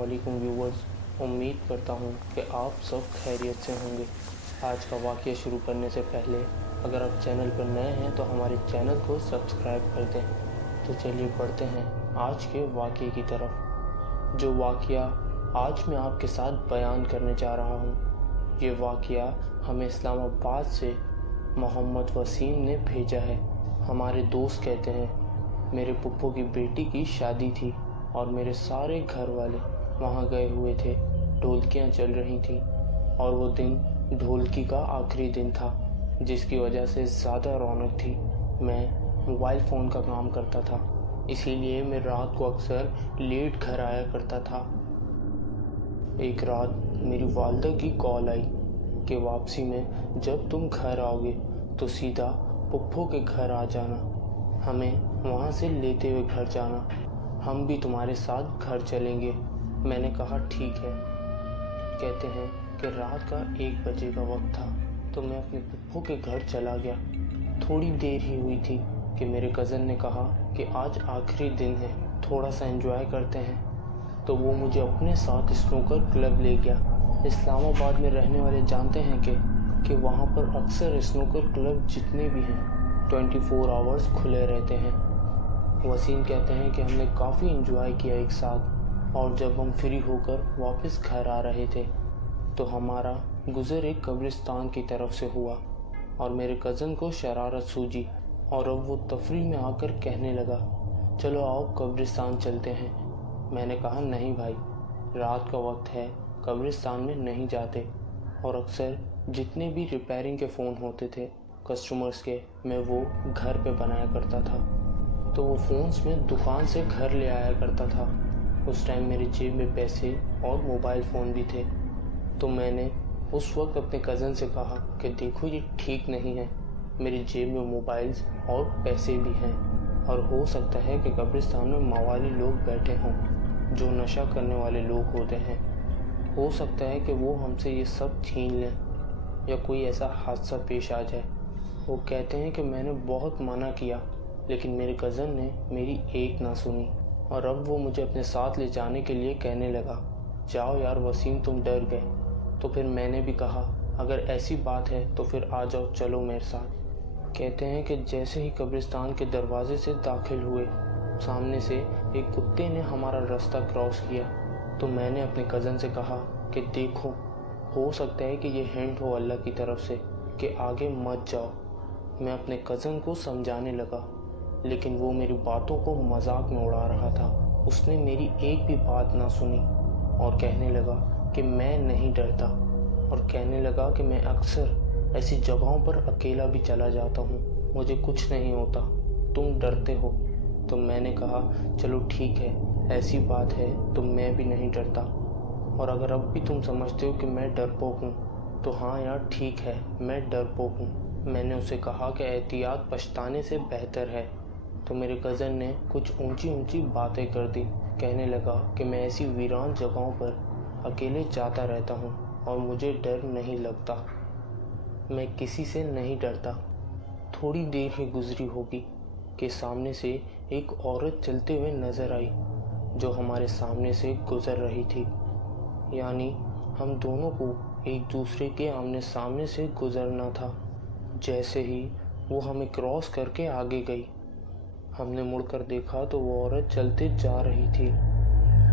अस्सलामुअलैकुम व्यूवर्स। उम्मीद करता हूँ कि आप सब खैरियत से होंगे। आज का वाक़या शुरू करने से पहले अगर आप चैनल पर नए हैं तो हमारे चैनल को सब्सक्राइब कर दें। तो चलिए बढ़ते हैं आज के वाक़ये की तरफ। जो वाक़या आज मैं आपके साथ बयान करने जा रहा हूँ, ये वाक़या हमें इस्लामाबाद से मोहम्मद वसीम ने भेजा है। हमारे दोस्त कहते हैं मेरे पुप्पो की बेटी की शादी थी और मेरे सारे घर वाले वहाँ गए हुए थे। ढोलकियाँ चल रही थी और वो दिन ढोलकी का आखिरी दिन था, जिसकी वजह से ज़्यादा रौनक थी। मैं मोबाइल फ़ोन का काम करता था, इसीलिए मैं रात को अक्सर लेट घर आया करता था। एक रात मेरी वालदा की कॉल आई कि वापसी में जब तुम घर आओगे तो सीधा पुप्पो के घर आ जाना, हमें वहाँ से लेते हुए घर जाना, हम भी तुम्हारे साथ घर चलेंगे। मैंने कहा ठीक है। कहते हैं कि रात का 1 बजे का वक्त था तो मैं अपने पुप्पो के घर चला गया। थोड़ी देर ही हुई थी कि मेरे कज़न ने कहा कि आज आखिरी दिन है, थोड़ा सा एंजॉय करते हैं। तो वो मुझे अपने साथ स्नूकर क्लब ले गया। इस्लामाबाद में रहने वाले जानते हैं कि वहाँ पर अक्सर स्नूकर क्लब जितने भी हैं 24 आवर्स खुले रहते हैं। वसीम कहते हैं कि हमने काफ़ी एंजॉय किया एक साथ, और जब हम फ्री होकर वापस घर आ रहे थे तो हमारा गुज़र एक कब्रिस्तान की तरफ से हुआ और मेरे कज़न को शरारत सूझी और अब वो तफरीह में आकर कहने लगा, चलो आओ कब्रिस्तान चलते हैं। मैंने कहा नहीं भाई, रात का वक्त है, कब्रिस्तान में नहीं जाते। और अक्सर जितने भी रिपेयरिंग के फ़ोन होते थे कस्टमर्स के, मैं वो घर पे बनाया करता था, तो वो फ़ोन्स में दुकान से घर ले आया करता था। उस टाइम मेरी जेब में पैसे और मोबाइल फ़ोन भी थे। तो मैंने उस वक्त अपने कज़न से कहा कि देखो ये ठीक नहीं है, मेरी जेब में मोबाइल्स और पैसे भी हैं और हो सकता है कि कब्रिस्तान में मवाली लोग बैठे हों जो नशा करने वाले लोग होते हैं। हो सकता है कि वो हमसे ये सब छीन लें या कोई ऐसा हादसा पेश आ जाए। वो कहते हैं कि मैंने बहुत मना किया लेकिन मेरे कज़न ने मेरी एक ना सुनी और अब वो मुझे अपने साथ ले जाने के लिए कहने लगा, जाओ यार वसीम तुम डर गए। तो फिर मैंने भी कहा अगर ऐसी बात है तो फिर आ जाओ, चलो मेरे साथ। कहते हैं कि जैसे ही कब्रिस्तान के दरवाजे से दाखिल हुए, सामने से एक कुत्ते ने हमारा रास्ता क्रॉस किया। तो मैंने अपने कज़न से कहा कि देखो, हो सकता है कि ये हिंट हो अल्लाह की तरफ से कि आगे मत जाओ। मैं अपने कज़न को समझाने लगा लेकिन वो मेरी बातों को मजाक में उड़ा रहा था। उसने मेरी एक भी बात ना सुनी और कहने लगा कि मैं नहीं डरता, और कहने लगा कि मैं अक्सर ऐसी जगहों पर अकेला भी चला जाता हूँ, मुझे कुछ नहीं होता, तुम डरते हो। तो मैंने कहा चलो ठीक है, ऐसी बात है तो मैं भी नहीं डरता, और अगर अब भी तुम समझते हो कि मैं डरपोक हूँ तो हाँ यार ठीक है, मैं डरपोक हूँ। मैंने उसे कहा कि एहतियात पछताने से बेहतर है। तो मेरे कज़न ने कुछ ऊंची ऊंची बातें कर दी। कहने लगा कि मैं ऐसी वीरान जगहों पर अकेले जाता रहता हूँ और मुझे डर नहीं लगता, मैं किसी से नहीं डरता। थोड़ी देर ही गुजरी होगी कि सामने से एक औरत चलते हुए नज़र आई जो हमारे सामने से गुज़र रही थी, यानी हम दोनों को एक दूसरे के आमने सामने से गुज़रना था। जैसे ही वो हमें क्रॉस करके आगे गई, हमने मुड़कर देखा तो वो औरत चलते जा रही थी,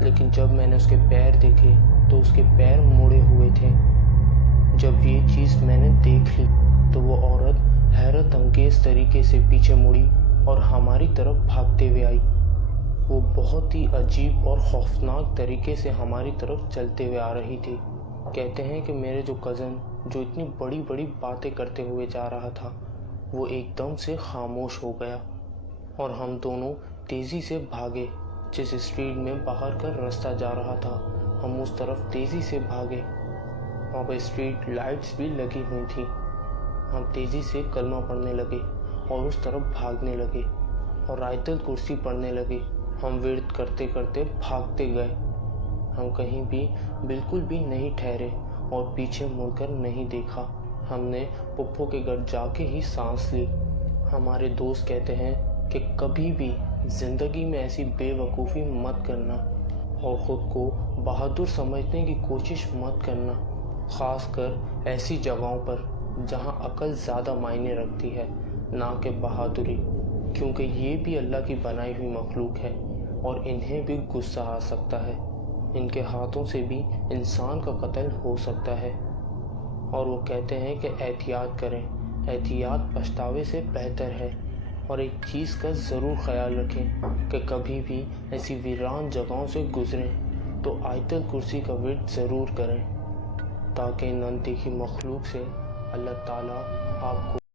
लेकिन जब मैंने उसके पैर देखे तो उसके पैर मुड़े हुए थे। जब ये चीज़ मैंने देख ली तो वो औरत हैरत अंगेज़ तरीके से पीछे मुड़ी और हमारी तरफ भागते हुए आई। वो बहुत ही अजीब और खौफनाक तरीके से हमारी तरफ चलते हुए आ रही थी। कहते हैं कि मेरे जो कज़न जो इतनी बड़ी बड़ी बातें करते हुए जा रहा था, वो एकदम से खामोश हो गया और हम दोनों तेज़ी से भागे। जिस स्ट्रीट में बाहर का रास्ता जा रहा था, हम उस तरफ तेज़ी से भागे। वहाँ पर स्ट्रीट लाइट्स भी लगी हुई थी। हम तेज़ी से कलमा पढ़ने लगे और उस तरफ भागने लगे और आयतल कुर्सी पढ़ने लगे। हम विर्द करते करते भागते गए। हम कहीं भी बिल्कुल भी नहीं ठहरे और पीछे मुड़कर नहीं देखा। हमने पुप्पो के घर जाके ही सांस ली। हमारे दोस्त कहते हैं कि कभी भी ज़िंदगी में ऐसी बेवकूफ़ी मत करना और ख़ुद को बहादुर समझने की कोशिश मत करना, ख़ास कर ऐसी जगहों पर जहाँ अक्ल ज़्यादा मायने रखती है, ना कि बहादुरी, क्योंकि ये भी अल्लाह की बनाई हुई मखलूक है और इन्हें भी गुस्सा आ सकता है। इनके हाथों से भी इंसान का कत्ल हो सकता है। और वो कहते हैं कि एहतियात करें, एहतियात पछतावे से बेहतर है। और एक चीज़ का ज़रूर ख्याल रखें कि कभी भी ऐसी वीरान जगहों से गुज़रें तो आयतल कुर्सी का विर्द ज़रूर करें, ताकि इन अनदेखी मखलूक से अल्लाह ताला आपको